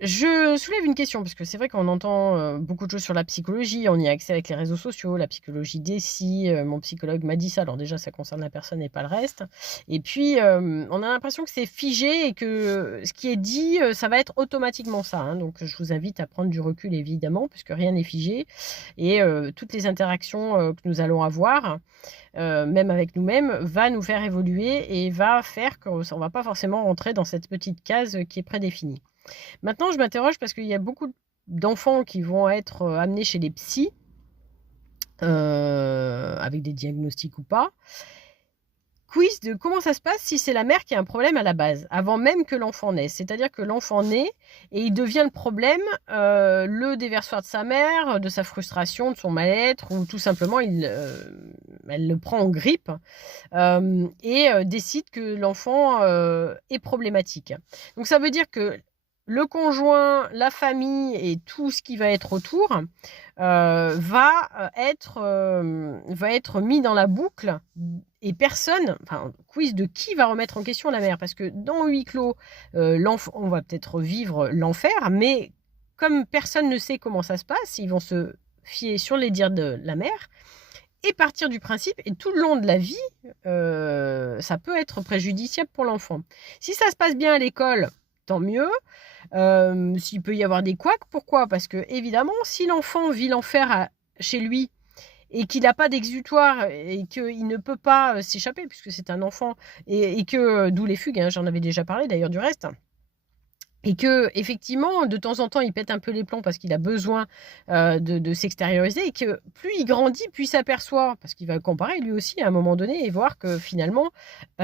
Je soulève une question parce que c'est vrai qu'on entend, beaucoup de choses sur la psychologie, on y a accès avec les réseaux sociaux, la psychologie des si, mon psychologue m'a dit ça. Alors déjà, ça concerne la personne et pas le reste et puis, on a l'impression que c'est figé et que ce qui est dit, ça va être automatiquement ça, hein. Donc je vous invite à prendre du recul évidemment puisque rien n'est figé et toutes les interactions, que nous allons avoir, même avec nous-mêmes, va nous faire évoluer et va faire qu'on va pas forcément rentrer dans cette petite case, qui est prédéfinie. Maintenant, je m'interroge parce qu'il y a beaucoup d'enfants qui vont être amenés chez les psys, avec des diagnostics ou pas. Quiz de comment ça se passe si c'est la mère qui a un problème à la base, avant même que l'enfant naisse. C'est-à-dire que l'enfant naît et il devient le problème, le déversoir de sa mère, de sa frustration, de son mal-être, ou tout simplement elle le prend en grippe et décide que l'enfant est problématique. Donc ça veut dire que le conjoint, la famille et tout ce qui va être autour va être mis dans la boucle et personne, enfin, quiz de qui va remettre en question la mère, parce que dans huis clos, on va peut-être vivre l'enfer, mais comme personne ne sait comment ça se passe, ils vont se fier sur les dires de la mère et partir du principe, et tout le long de la vie, ça peut être préjudiciable pour l'enfant. Si ça se passe bien à l'école, tant mieux. S'il peut y avoir des couacs, pourquoi? Parce que évidemment, si l'enfant vit l'enfer chez lui et qu'il n'a pas d'exutoire et qu'il ne peut pas s'échapper, puisque c'est un enfant, et que, d'où les fugues, hein, j'en avais déjà parlé d'ailleurs du reste, et que effectivement, de temps en temps, il pète un peu les plombs parce qu'il a besoin de s'extérioriser, et que plus il grandit, plus il s'aperçoit, parce qu'il va comparer lui aussi à un moment donné et voir que finalement, il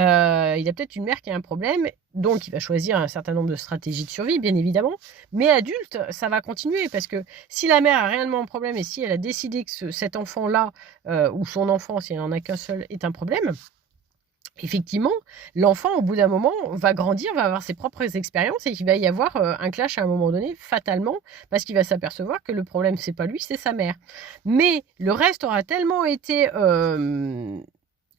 a peut-être une mère qui a un problème, donc il va choisir un certain nombre de stratégies de survie, bien évidemment. Mais adulte, ça va continuer, parce que si la mère a réellement un problème et si elle a décidé que cet enfant-là, ou son enfant, si elle n'en a qu'un seul, est un problème, effectivement, l'enfant, au bout d'un moment, va grandir, va avoir ses propres expériences et qu'il va y avoir un clash à un moment donné, fatalement, parce qu'il va s'apercevoir que le problème, c'est pas lui, c'est sa mère. Mais le reste aura tellement été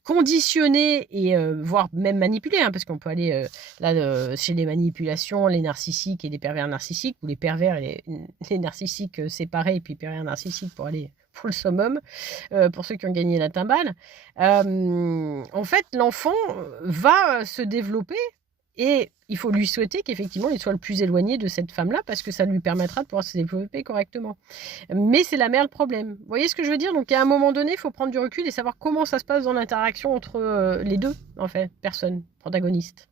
conditionné et voire même manipulé, hein, parce qu'on peut aller là chez les manipulations, les narcissiques et les pervers narcissiques, ou les pervers et les narcissiques séparés, et puis pervers narcissiques pour aller pour le summum, pour ceux qui ont gagné la timbale. En fait, l'enfant va se développer et il faut lui souhaiter qu'effectivement, il soit le plus éloigné de cette femme-là, parce que ça lui permettra de pouvoir se développer correctement. Mais c'est la mère le problème. Vous voyez ce que je veux dire? Donc, à un moment donné, il faut prendre du recul et savoir comment ça se passe dans l'interaction entre les deux, en fait, personnes, protagonistes.